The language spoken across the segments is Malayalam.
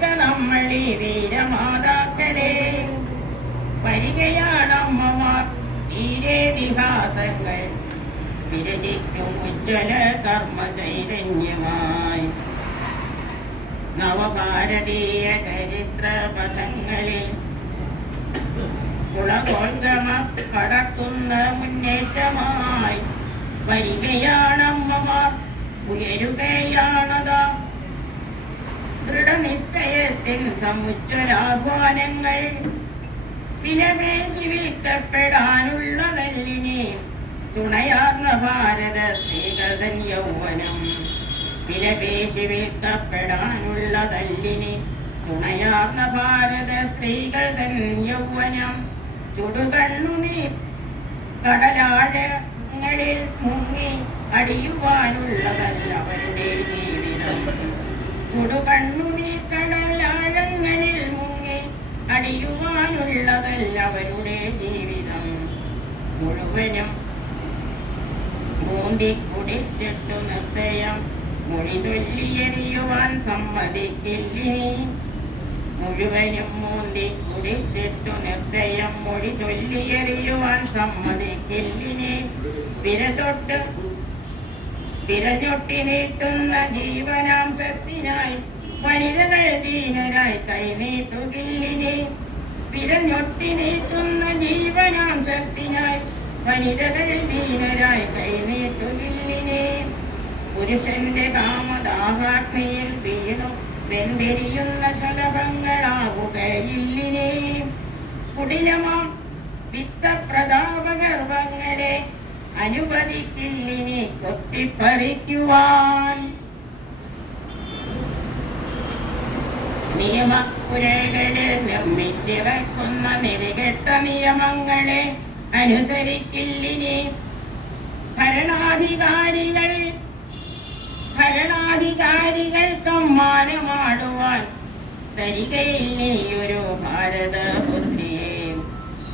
നമ്മളീ വീരമാതാക്കളെ വരികയാണമ്മമാർ ധീരേതിഹാസങ്ങൾ വിരചിക്കും ഉജ്ജ്വല കർമ്മ ചൈതന്യമായി നവഭാരതീയ ചരിത്ര പഥങ്ങളിൽ കുളകോൽഗമ കടക്കുന്ന മുന്നേറ്റമായി വരികയാണമ്മമാർ ഉയരുകയാണതാ ദൃഢനിശ്ചയത്തിൽ സമുജ്വലാഹ്വാനങ്ങൾ വിലപേശി വിൽക്കപ്പെടാനുള്ളതല്ലിനെ തുണയാർന്ന ഭാരത സ്ത്രീകൾ യൗവനം വിലപേശി വിൽക്കപ്പെടാനുള്ളതല്ലിനെ തുണയാർന്ന ഭാരത സ്ത്രീകൾ യൗവനം ചുടുകണ്ണുനീർ കടലാഴങ്ങളിൽ മുങ്ങി അടിയുവാനുള്ളതല്ല അവരുടെ ജീവിതം ചുടുകണ്ണുനീർ കടലാഴങ്ങളിൽ മുങ്ങി അടിയുവാനുള്ളതല്ല അവരുടെ ജീവിതം മുഴുവനും മൂന്തി കുടിച്ചിട്ടു നിർദ്ദയം മൊഴി ചൊല്ലിയെറിയുവാൻ സമ്മതിക്കില്ലിനി മുഴുവനും മൂന്തി കുടിച്ചിട്ടു നിർദ്ദയം മൊഴി ചൊല്ലിയെറിയുവാൻ സമ്മതിക്കില്ലിനി വിരഞ്ഞൊട്ടി നീട്ടുന്ന ജീവനാംശത്തിനായി വനിതകൾ ദീനരായി കൈനീട്ടുകില്ലിനെ വിരഞ്ഞൊട്ടി നീട്ടുന്ന ജീവനാംശത്തിനായി വനിതകൾ ദീനരായി കൈനീട്ടുകില്ലിനെ പുരുഷന്റെ കാമദാഹാഗ്നിയിൽ വീണു വെന്തിരിയുന്ന ശലഭങ്ങളാവുകയില്ലിനെ കുടിലമാം വിത്തപ്രതാപഗർവങ്ങളെ അനുവദിക്കില്ലിനെ കൊത്തിപ്പറിക്കുവാൻ നിയമപുരകളിൽ നിർമ്മിച്ചിറക്കുന്ന നെറികെട്ട നിയമങ്ങളെ അനുസരിക്കില്ലിനെ ഭരണാധികാരികൾക്കമ്മാനമാടുവാൻ തരികയില്ലൊരു ഭാരതപുത്രിയെ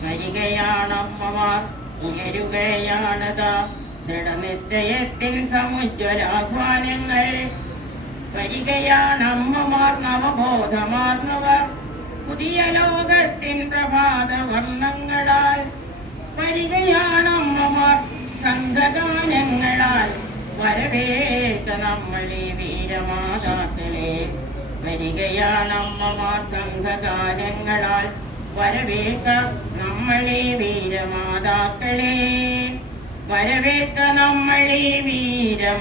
വരികയാണമ്മമാർ ഉയരുകയാണതാ ദൃഢനിശ്ചയത്തിൻ സമുജ്വലാഹ്വാനങ്ങൾ വരികയാണമ്മമാർ നവബോധമാർന്നവർ പുതിയ ലോകത്തിൻ പ്രഭാത വർണ്ണങ്ങളാൽ വരികയാണമ്മമാർ സംഘഗാനങ്ങളാൽ വരവേൽക്ക നമ്മളീ വീരമാതാക്കളെ വരികയാണമ്മമാർ സംഘഗാനങ്ങളാൽ വരവേൽക്ക നമ്മളീ വീരമാതാക്കളെ വരവേൽക്ക നമ്മളീ വീരമാതാക്കളെ